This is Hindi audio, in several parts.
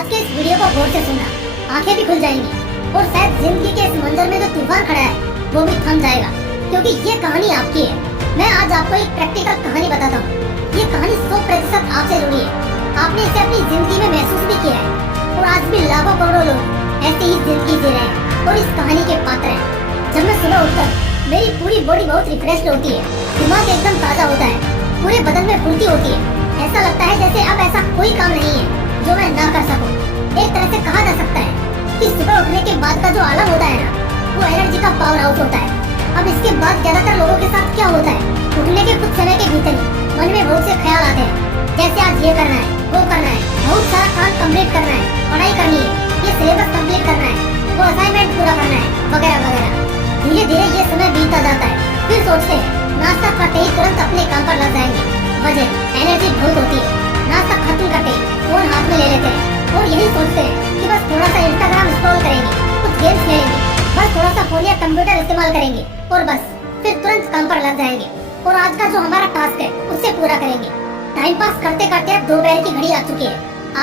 आज के इस वीडियो को गौर से सुनना, आंखें भी खुल जाएंगी और शायद जिंदगी के इस मंजर में जो तूफान खड़ा है वो भी थम जाएगा, क्योंकि ये कहानी आपकी है। मैं आज आपको एक प्रैक्टिकल कहानी बताता हूँ। ये कहानी 100% आपसे जुड़ी है। आपने इसे अपनी जिंदगी में महसूस भी किया है और आज भी लाखों करोड़ों लोग ऐसे ही जिंदगी जी रहे हैं और इस कहानी के पात्र हैं। जब मैं सुबह उठकर मेरी पूरी बॉडी बहुत रिफ्रेश होती है, दिमाग एकदम ताजा होता है, पूरे बदन में फुर्ती होती है। ऐसा लगता है जैसे अब ऐसा कोई काम नहीं है जो मैं ना कर सकूं। एक तरह से कहा जा सकता है कि सुबह उठने के बाद का जो आलम होता है ना, वो एनर्जी का पावर हाउस होता है। अब इसके बाद ज्यादातर लोगों के साथ क्या होता है, उठने के कुछ समय के भीतर ही मन में बहुत से ख्याल आते हैं, जैसे आज ये करना है, वो करना है, बहुत सारा काम कंप्लीट करना है, पढ़ाई करनी है, ये सिलेबस कंप्लीट करना है, वो असाइनमेंट पूरा करना है, वगैरह वगैरह। धीरे धीरे ये समय बीतता जाता है। फिर सोचते हैं नाश्ता करते ही तुरंत अपने काम पर लग जाएंगे। वजह एनर्जी बहुत होती है। नाश्ता खत्म करते ही फोन हाथ में ले लेते हैं और यही सोचते हैं कि बस थोड़ा सा इंस्टाग्राम स्क्रॉल करेंगे, कुछ गेम्स खेलेंगे, बस थोड़ा सा फोन या कंप्यूटर इस्तेमाल करेंगे और बस फिर तुरंत काम पर लग जाएंगे और आज का जो हमारा टास्क है उसे पूरा करेंगे। टाइम पास करते करते अब दोपहर की घड़ी आ चुकी है।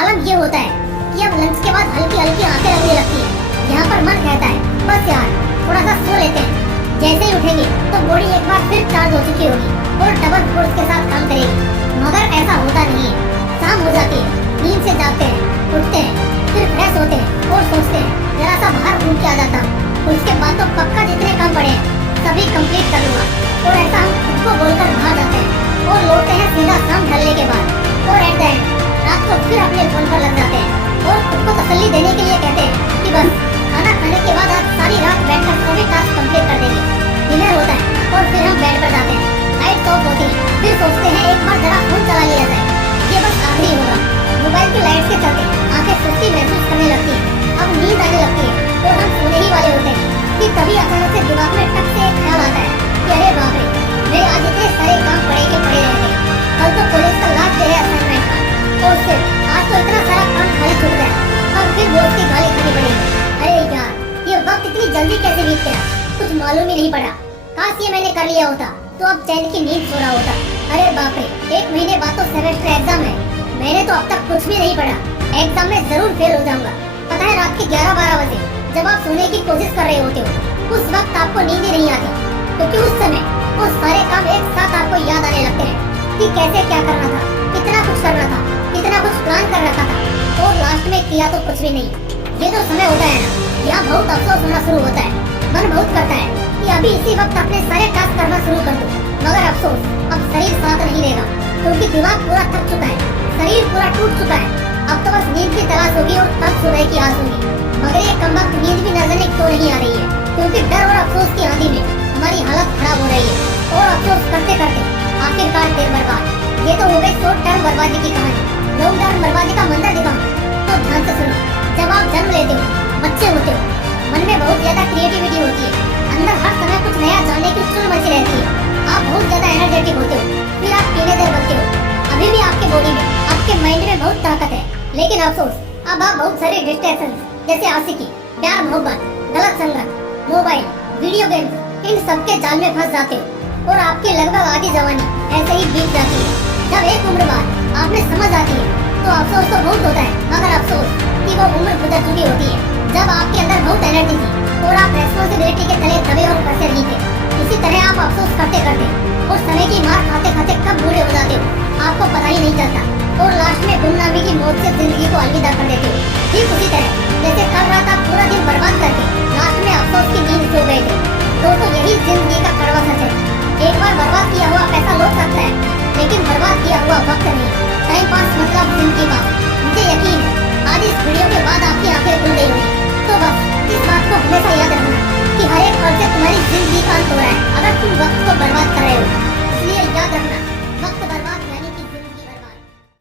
आलम ये होता है कि अब लंच के बाद हल्की हल्की आंखें लगने लगती है। यहाँ पर मन कहता है बस यार थोड़ा सा सो लेते हैं। जैसे ही उठेंगे तो बॉडी एक बार फिर चार्ज हो चुकी होगी और डबल फोर्स के साथ काम करेगी, मगर ऐसा होता नहीं है। शाम हो जाती है, नींद से जागते हैं, उठते हैं, फिर फ्रेश होते हैं और सोचते हैं जरा सा बाहर घूम के आ जाता हूँ। उसके बाद तो पक्का जितने काम पड़े हैं सभी कंप्लीट कर लूंगा। और ऐसा हम खुद को बोलकर बाहर जाते हैं और लौटते हैं सीधा शाम ढलने के बाद। और एट द एंड रात को फिर अपने फोन पर लग जाते हैं और खुद को तसल्ली देने के लिए कहते हैं कि बस खाना खाने के बाद आज सारी रात बैठकर सभी टास्क कंप्लीट कर देंगे। डिनर होता है और फिर हम बेड पर जाते हैं। लाइट ऑफ होती है, फिर सोचते हैं एक बार जरा फोन चला लिया जाए, ये बस आखिरी होगा। मोबाइल की लाइट के चलते आंखें सुस्ती महसूस करने लगती है। अब नींद आने लगती है और हम सोने ही वाले होते हैं कि तभी अचानक से दिमाग में टक से एक ख्याल आता है कि अरे बाप रे, मेरे आज इतने सारे काम पड़े के पड़े रहते हैं। कल तो कॉलेज का लास्ट डे है असाइनमेंट का और फिर आज तो इतना सारा काम खाली छूट गया और फिर बोर्ड की गाली खानी पड़ेगी। अरे यार, ये वक्त इतनी जल्दी कैसे बीत गया, कुछ मालूम ही नहीं पड़ा। काश ये मैंने कर लिया होता तो अब चैन की नींद सो रहा होता। अरे बाप रे, 1 महीने बाद तो सेमेस्टर एग्जाम है, मैंने तो अब तक कुछ भी नहीं पढ़ा, एग्जाम में जरूर फेल हो जाऊंगा। पता है रात के 11-12 बजे जब आप सोने की कोशिश कर रहे होते हो उस वक्त आपको नींद ही नहीं आती, क्योंकि उस समय वो सारे काम एक साथ आपको याद आने लगते हैं कि कैसे क्या करना था, कितना कुछ करना था, कितना कुछ प्लान कर रखा था और लास्ट में किया तो कुछ भी नहीं। ये जो समय होता है ना, यहाँ बहुत अफसोस होना शुरू होता है। मन बहुत करता है कि अभी इसी वक्त अपने सारे टास्क करना शुरू कर दूं, मगर अफसोस अब शरीर साथ नहीं देगा, क्योंकि दिमाग पूरा थक चुका है, शरीर पूरा टूट चुका है। अब तो बस नींद की तलाश होगी और तब सुबह की आस होगी, मगर ये कमबख्त नींद भी नजर क्यों नहीं आ रही है, क्योंकि डर और अफसोस की आंधी में हमारी हालत खराब हो रही है और अफसोस करते करते आखिरकार देर बर्बाद। ये तो हो गई शॉर्ट टर्म बर्बादी की कहानी। लॉन्ग टर्म बर्बादी का मंजर दिखाऊं तो ध्यान से सुनो। जब आप जन्म लेते हो, बच्चे होते हो, मन में बहुत ज्यादा क्रिएटिविटी होती है, अंदर हर समय कुछ नया जानने की चुल मची रहती है, आप बहुत ज्यादा एनर्जेटिक होते हो। फिर आप टीनेजर बनते हो, अभी भी आपके बॉडी में, आपके माइंड में बहुत ताकत है, लेकिन अफसोस अब आप बहुत सारे डिस्ट्रैक्शन जैसे आशिकी, प्यार मोहब्बत, गलत संगत, मोबाइल, वीडियो गेम्स, इन सबके जाल में फंस जाते हो और आपकी लगभग आधी जवानी ऐसे ही बीत जाती है। जब एक उम्र बाद आप में समझ आती है तो अफसोस तो बहुत होता है, मगर अफसोस कि वो उम्र गुजर चुकी होती है जब आपके अंदर बहुत एनर्जी थी और आप रेस्पॉन्सिबिलिटी के तले दबे और फंसे नहीं थे। इसी तरह आप अफसोस करते करते और समय की मार खाते खाते कब बूढ़े हो जाते हो आपको पता ही नहीं चलता और लास्ट में गुमनामी की मौत से जिंदगी को अलविदा कर देते हो।